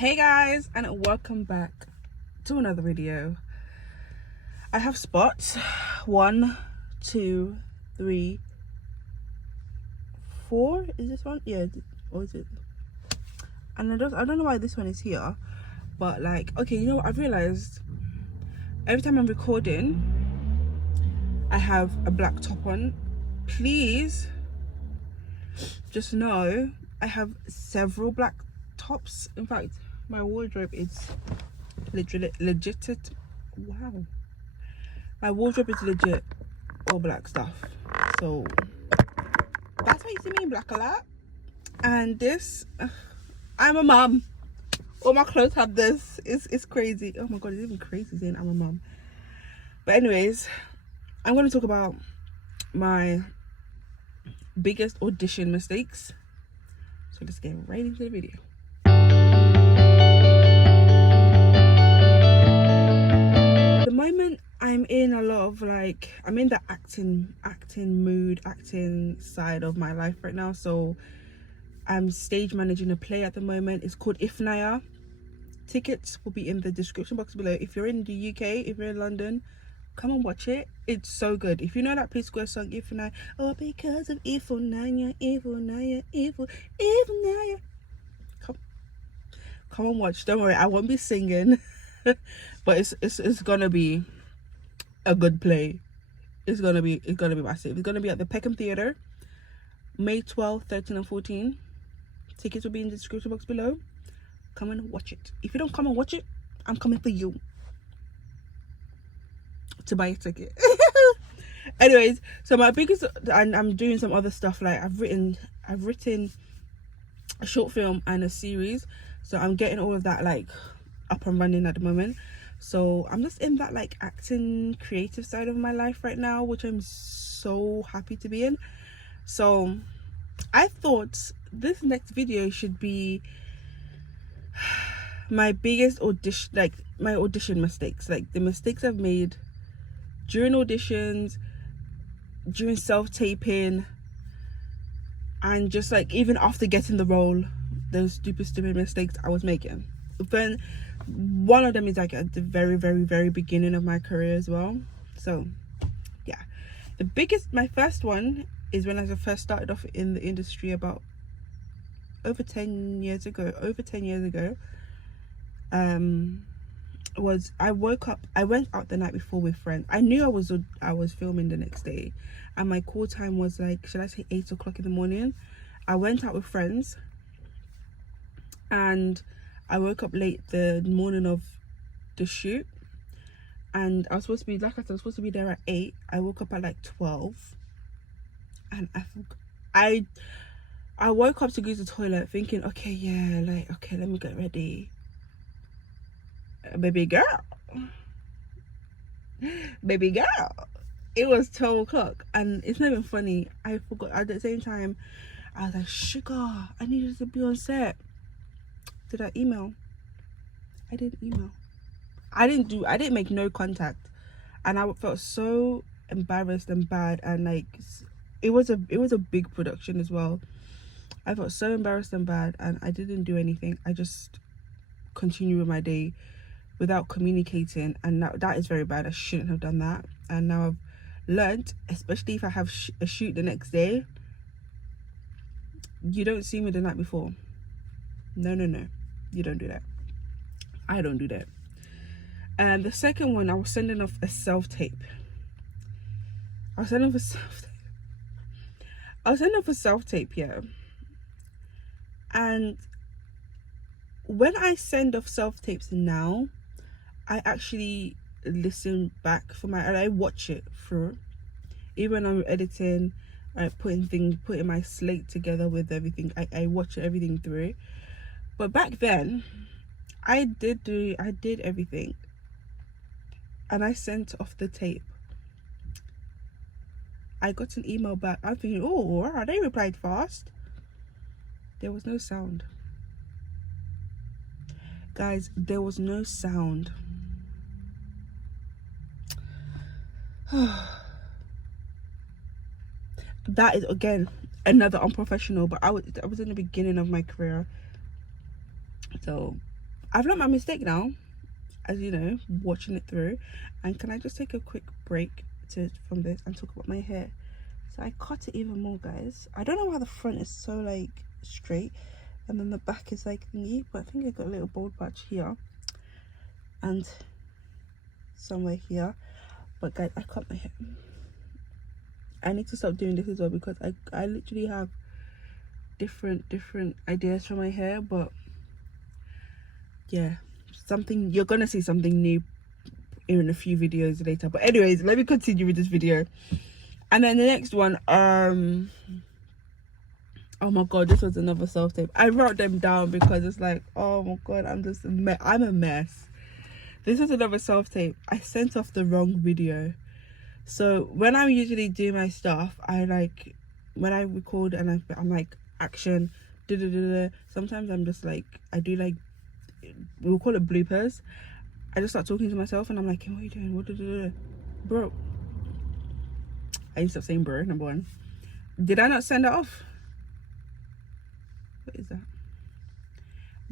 Hey guys, and welcome back to another video. I have spots 1 2 3 4. Is this one? Yeah, or is it? And I don't know why this one is here, but like, okay, you know what I've realized? Every time I'm recording I have a black top on. Please just know I have several black tops. In fact, my wardrobe is legit. Wow, my wardrobe is legit all black stuff, so that's why you see me in black a lot. And this, I'm a mom, all my clothes have this. It's crazy. Oh my god, it's even crazy saying I'm a mom. But anyways, I'm going to talk about my biggest audition mistakes, so let's get right into the video. The moment I'm in a lot of like, I'm in the acting mood, acting side of my life right now. So I'm stage managing a play at the moment. It's called Ifnaya. Tickets will be in the description box below. If you're in the UK, if you're in London, come and watch it. It's so good. If you know that P Square song, Ifnaya, oh because of Ifnaya, come and watch. Don't worry, I won't be singing. But it's gonna be a good play. It's gonna be massive. It's gonna be at the Peckham Theatre, May 12th, 13 and 14. Tickets will be in the description box below. Come and watch it. If you don't come and watch it, I'm coming for you to buy a ticket. Anyways, so my biggest, and I'm doing some other stuff, like I've written a short film and a series, so I'm getting all of that like up and running at the moment. So I'm just in that like acting creative side of my life right now, which I'm so happy to be in. So I thought this next video should be my biggest audition, like my audition mistakes, like the mistakes I've made during auditions, during self-taping, and just like even after getting the role, those stupid mistakes I was making. Then one of them is like at the very beginning of my career as well. So yeah, my first one is when I first started off in the industry about over 10 years ago. Was I woke up, I went out the night before with friends. I knew I was filming the next day, and my call time was like, should I say 8 o'clock in the morning. I went out with friends and I woke up late the morning of the shoot, and I was supposed to be, like I said, I was supposed to be there at 8. I woke up at like 12, and I woke up to go to the toilet thinking, okay, yeah, like, okay, let me get ready. Baby girl, it was 12 o'clock, and it's not even funny. I forgot. At the same time, I was like, sugar, I needed to be on set. Did I email? I didn't email. I didn't make no contact, and I felt so embarrassed and bad. And like, it was a big production as well. I felt so embarrassed and bad, and I didn't do anything. I just continued with my day without communicating, and that is very bad. I shouldn't have done that. And now I've learned, especially if I have a shoot the next day, you don't see me the night before. No, you don't do that. I don't do that. And the second one, I was sending off a self-tape. Yeah. And when I send off self-tapes now, I actually listen back and I watch it through. Even when I'm editing, putting my slate together with everything, I watch everything through. But back then, I did everything, and I sent off the tape. I got an email back. I'm thinking, oh wow, they replied fast. There was no sound. Guys, there was no sound. That is again another unprofessional, but I was in the beginning of my career, so I've learned my mistake now, as you know, watching it through. And can I just take a quick break from this and talk about my hair? So I cut it even more, guys. I don't know why the front is so like straight and then the back is like thingy, but I think I got a little bald patch here and somewhere here. But guys, I cut my hair. I need to stop doing this as well, because I literally have different ideas for my hair. But yeah, you're gonna see something new in a few videos later. But anyways, let me continue with this video. And then the next one, oh my god, this was another self-tape. I wrote them down because it's like, oh my god, I'm a mess. This was another self-tape. I sent off the wrong video. So when I usually do my stuff, when I record and I'm like, action, sometimes I'm just like, I do like, we'll call it bloopers. I just start talking to myself and I'm like, hey, what are you doing? What, bro. I need to stop saying bro, number one. Did I not send it off? What is that?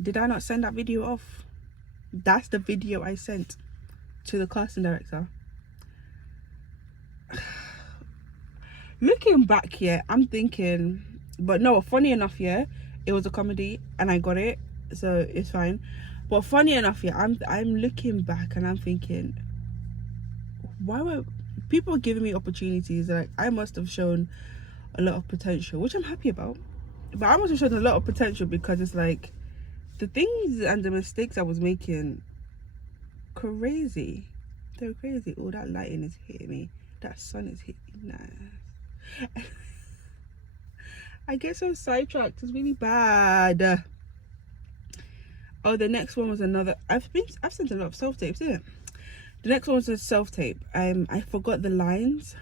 Did I not send that video off? That's the video I sent to the casting director. Looking back, yeah, I'm thinking, but no, funny enough, yeah, it was a comedy and I got it, so it's fine. But funny enough, yeah, I'm looking back and I'm thinking, why were people giving me opportunities? Like, I must have shown a lot of potential, which I'm happy about, but I must have shown a lot of potential, because it's like the things and the mistakes I was making, crazy. They're crazy. Oh, that lighting is hitting me, that sun is hitting me. Nah. I get so sidetracked, it's really bad. Oh, the next one was another, I've sent a lot of self-tapes, isn't it? The next one was a self-tape. I forgot the lines,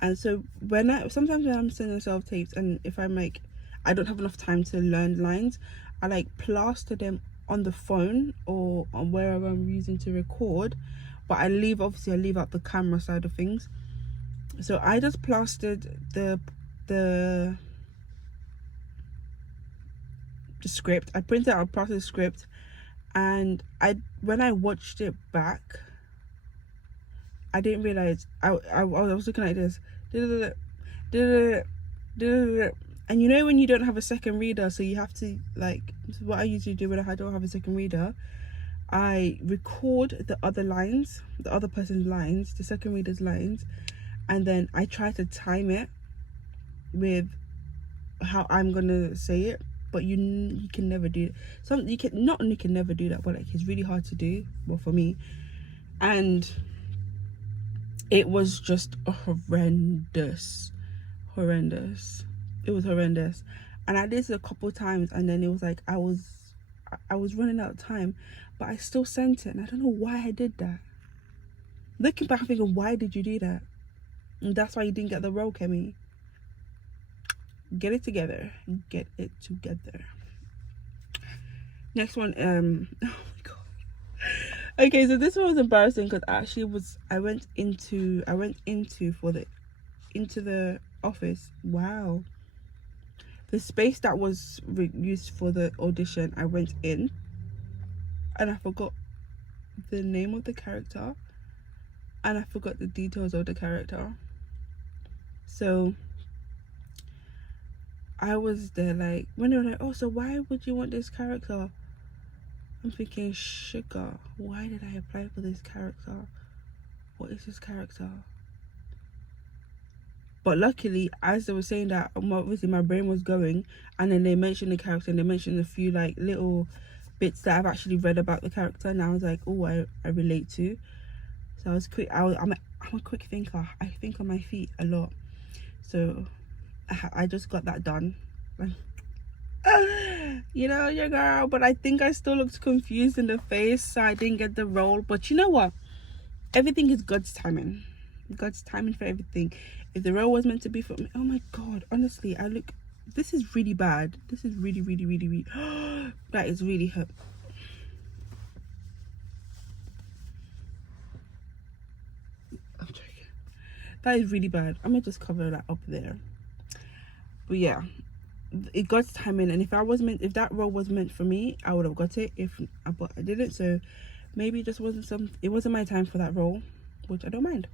and so sometimes when I'm sending self-tapes, and if I'm like, I don't have enough time to learn lines, I like plaster them on the phone or on wherever I'm using to record, but I leave out the camera side of things. So I just plastered the script. I printed out, plastered the script, and when I watched it back, I didn't realize I was looking like this, and you know when you don't have a second reader, so you have to, like, what I usually do when I don't have a second reader, I record the other lines, the other person's lines, the second reader's lines, and then I try to time it with how I'm gonna say it. But you can never do it. You can never do that, but like, it's really hard to do, well, for me. And it was just horrendous. It was horrendous. And I did it a couple of times, and then it was like I was running out of time, but I still sent it, and I don't know why I did that. Looking back, I'm thinking, why did you do that? And that's why you didn't get the role, Kemi. Get it together. Next one, oh my god. Okay, so this one was embarrassing because I went into the office. Wow. The space that was used for the audition, I went in and I forgot the name of the character and I forgot the details of the character. So I was there, like, when they were like, oh, so why would you want this character? I'm thinking, sugar, why did I apply for this character? What is this character? But luckily, as they were saying that, obviously my brain was going, and then they mentioned the character, and they mentioned a few like little bits that I've actually read about the character, and I was like, oh, I relate to. So I was quick. I'm a quick thinker. I think on my feet a lot. So I just got that done. You know, your girl, but I think I still looked confused in the face, so I didn't get the role. But you know what? Everything is God's timing. God's timing for everything. If the role was meant to be for me, oh my god, honestly, this is really bad. This is really that is really hurt. I'm joking. That is really bad. I'm gonna just cover that up there. But yeah, it got time in, and if that role was meant for me, I would have got it. But I didn't, so maybe it just wasn't my time for that role, which I don't mind.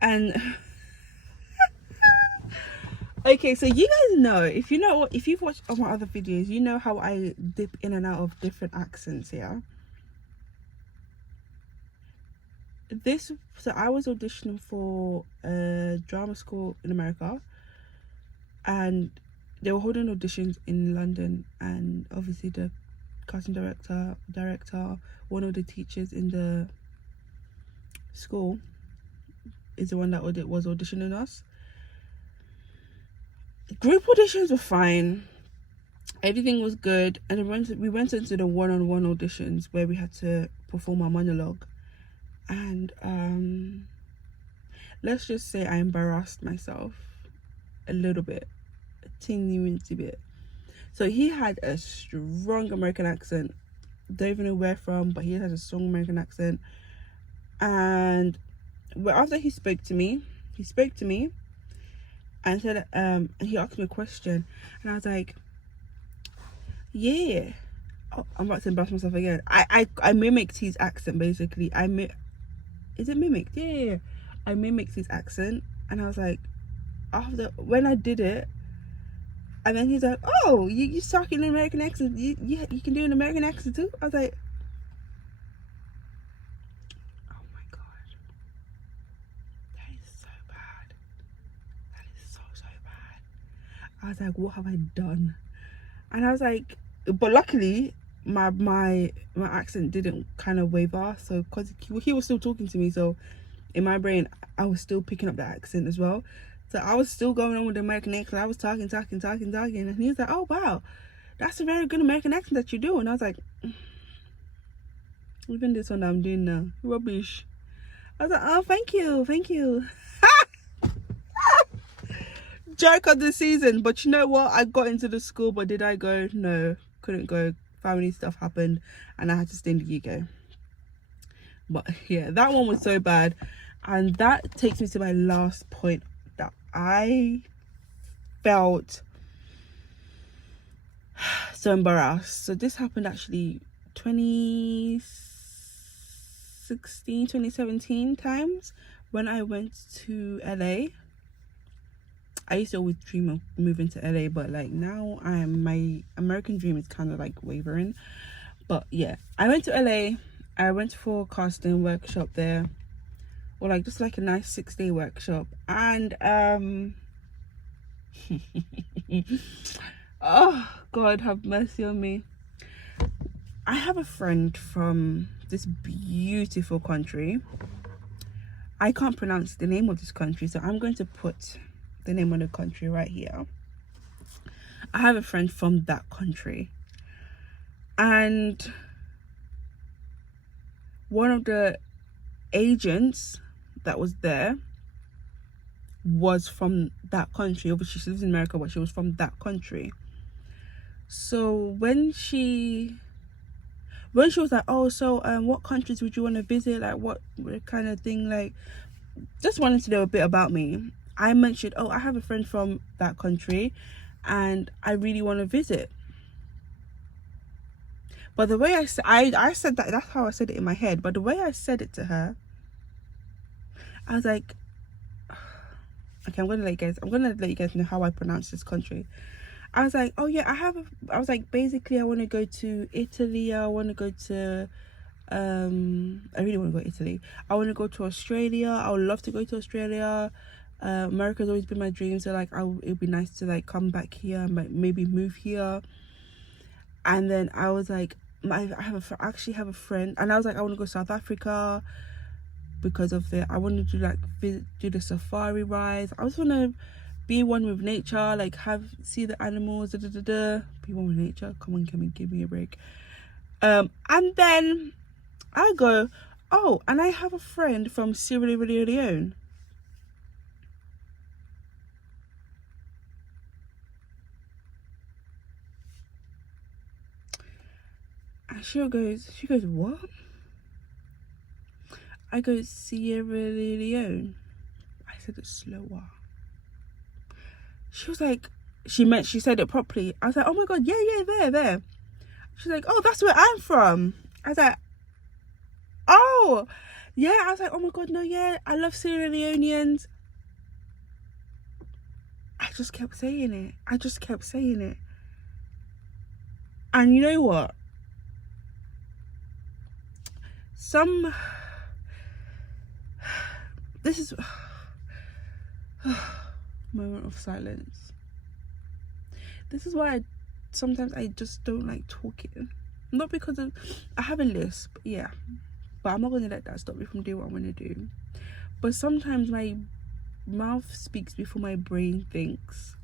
And okay, so you guys know, if you've watched all my other videos, you know how I dip in and out of different accents. Yeah, so I was auditioning for a drama school in America, and they were holding auditions in London, and obviously the casting director, one of the teachers in the school is the one that was auditioning us. Group auditions were fine, everything was good, and we went into the one-on-one auditions where we had to perform our monologue, and let's just say I embarrassed myself a little bit, a teeny bit. So he had a strong American accent, don't even know where from, but he had a strong American accent. And after he spoke to me and said, and he asked me a question, and I was like, yeah. Oh, I'm about to embarrass myself again. I mimicked his accent, basically. Is it mimicked? Yeah. I mimicked his accent, and I was like, when I did it, and then he's like, oh, you talk in an American accent, you can do an American accent too? I was like, oh my god, that is so bad. That is so bad. I was like, what have I done? And I was like, but luckily my accent didn't kind of waver, so because he was still talking to me, so in my brain I was still picking up the accent as well. So I was still going on with the American accent. I was talking, and he was like, oh wow, that's a very good American accent that you do. And I was like, even this one that I'm doing now, rubbish. I was like, oh, thank you. Joke of the season. But you know what, I got into the school, but did I go? No, couldn't go. Family stuff happened and I had to stay in the UK. But yeah, that one was so bad. And that takes me to my last point, that I felt so embarrassed. So this happened actually 2017 times, when I went to LA. I used to always dream of moving to LA, but like now my American dream is kind of like wavering. But yeah, I went to LA. I went for a casting workshop there, or like just like a nice 6-day workshop. And oh god, have mercy on me. I have a friend from this beautiful country. I can't pronounce the name of this country, so I'm going to put the name of the country right here. I have a friend from that country, and one of the agents that was there was from that country. Obviously she lives in America, but she was from that country. So when she was like, oh, so what countries would you want to visit, like what kind of thing, like just wanted to know a bit about me, I mentioned, oh, I have a friend from that country and I really want to visit. But the way I said that, that's how I said it in my head, but the way I said it to her, I was like, okay, I'm gonna let you guys know how I pronounce this country. I was like, oh yeah, I was like, basically I want to go to Italy, I want to go to I really want to go to Italy, I want to go to Australia, I would love to go to Australia. America's always been my dream, so like it would be nice to like come back here and maybe move here. And then I was like, I actually have a friend, and I was like, I want to go to South Africa because of I wanted to like do the safari rides. I just want to be one with nature, like see the animals, be one with nature. Come on, give me a break. And then I go, oh, and I have a friend from Sierra Leone. And she goes, what? I go, Sierra Leone. I said it slower. She was like, she said it properly. I was like, oh my god, yeah, there. She's like, oh, that's where I'm from. I was like, oh yeah. I was like, oh my god, no, yeah, I love Sierra Leoneans. I just kept saying it. And you know what, this is moment of silence. This is why sometimes I just don't like talking. Not because of, I have a lisp, yeah, but I'm not gonna let that stop me from doing what I'm gonna do. But sometimes my mouth speaks before my brain thinks,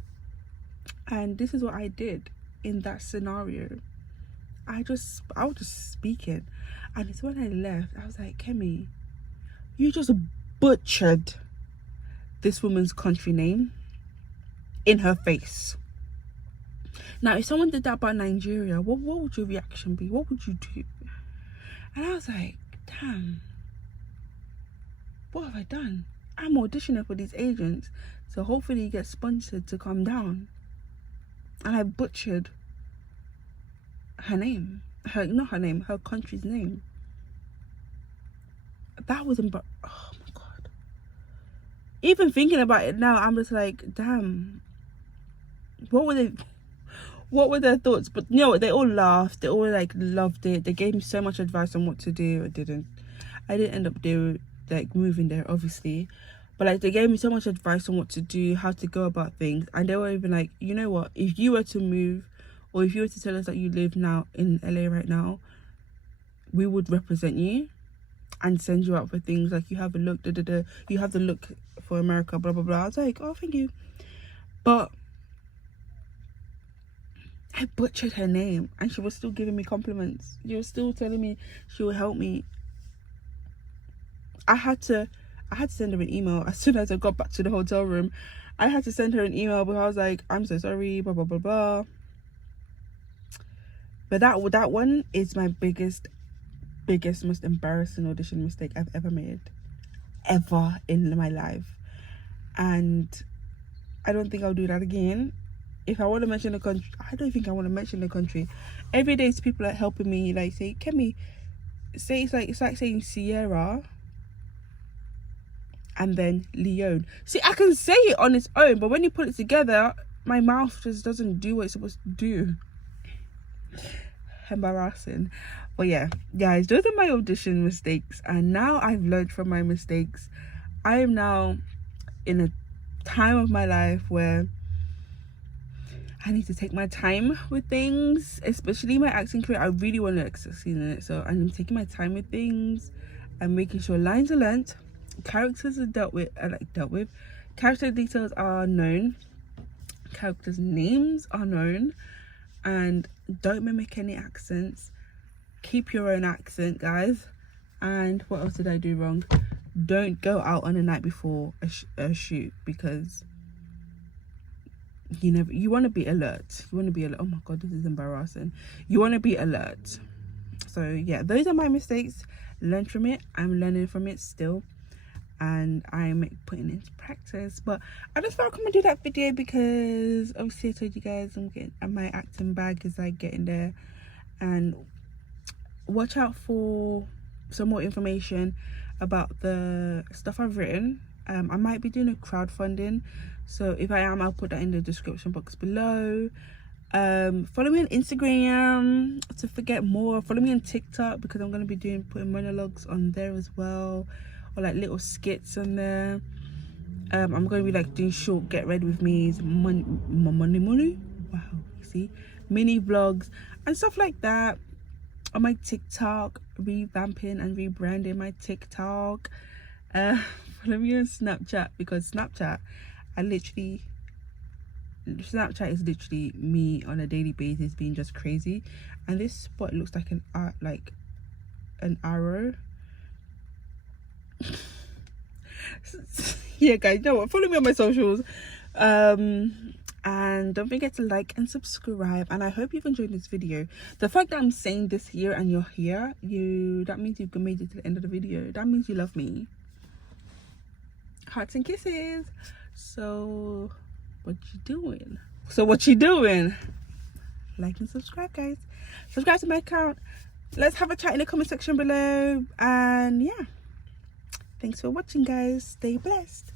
and this is what I did in that scenario. I was just speaking, and it's when I left, I was like, Kemi, you just butchered this woman's country name in her face. Now, if someone did that about Nigeria, what would your reaction be? What would you do? And I was like, damn, what have I done? I'm auditioning for these agents, so hopefully you get sponsored to come down. And I butchered her name. Her country's name. That was oh my god. Even thinking about it now, I'm just like, damn, what were their thoughts? But you know what, they all laughed, they all like loved it. They gave me so much advice on what to do. I didn't end up moving there, obviously, but like they gave me so much advice on what to do, how to go about things. And they were even like, you know what, if you were to move, or if you were to tell us that you live now in LA right now, we would represent you and send you out for things. Like, you have a look, you have the look for America, blah blah blah. I was like, oh, thank you. But I butchered her name, and she was still giving me compliments. She was still telling me she would help me. I had to send her an email as soon as I got back to the hotel room. I had to send her an email, but I was like, I'm so sorry, blah blah blah blah. But that one is my biggest, most embarrassing audition mistake I've ever made, ever in my life. And I don't think I'll do that again. If I want to mention the country, I don't think I want to mention the country. Every day, it's people like helping me, like say, Kemi, say it's like saying Sierra and then Leone. See, I can say it on its own, but when you put it together, my mouth just doesn't do what it's supposed to do. Embarrassing. But yeah, guys, those are my audition mistakes, and now I've learned from my mistakes. I am now in a time of my life where I need to take my time with things, especially my acting career. I really want to succeed in it, so I'm taking my time with things. I'm making sure lines are learnt, characters are dealt with, character details are known, characters' names are known, and don't mimic any accents. Keep your own accent, guys. And what else did I do wrong? Don't go out on a night before a shoot, because you want to be alert. Oh my god, this is embarrassing. You want to be alert. So yeah, those are my mistakes. Learn from it. I'm learning from it still, and I'm putting it into practice. But I just thought I'd come and do that video because obviously I told you guys my acting bag is like getting there. And watch out for some more information about the stuff I've written. I might be doing a crowdfunding, so if I am, I'll put that in the description box below. Follow me on Instagram to forget more. Follow me on TikTok, because I'm going to be putting monologues on there as well, or like little skits on there. I'm going to be like doing short get ready with me's, money, wow, you see, mini vlogs and stuff like that on my TikTok. Revamping and rebranding my TikTok. Follow me on Snapchat, because Snapchat is literally me on a daily basis being just crazy. And this spot looks like an arrow. Yeah, guys, you know what, follow me on my socials, and don't forget to like and subscribe. And I hope you've enjoyed this video. The fact that I'm saying this here and you're here, that means you've made it to the end of the video. That means you love me. Hearts and kisses. So what you doing? So what you doing? Like and subscribe, guys. Subscribe to my account. Let's have a chat in the comment section below. And yeah, thanks for watching, guys. Stay blessed.